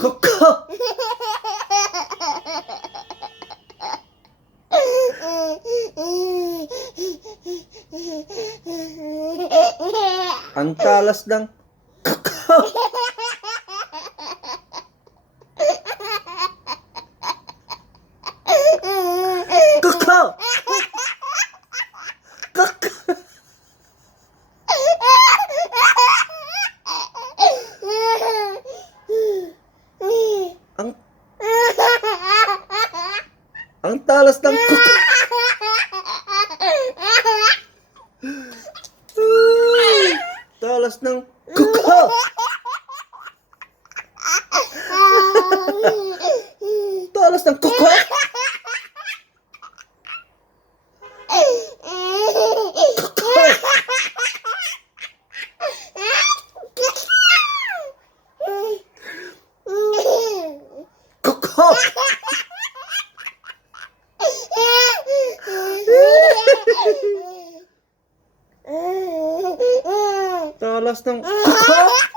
Kuko! Ang talas ng kuko! Kuko! Kuko! Ang talas ng kuko! Talas ng kuko! Talas ng kuko! Kuko! Talas ng kuko!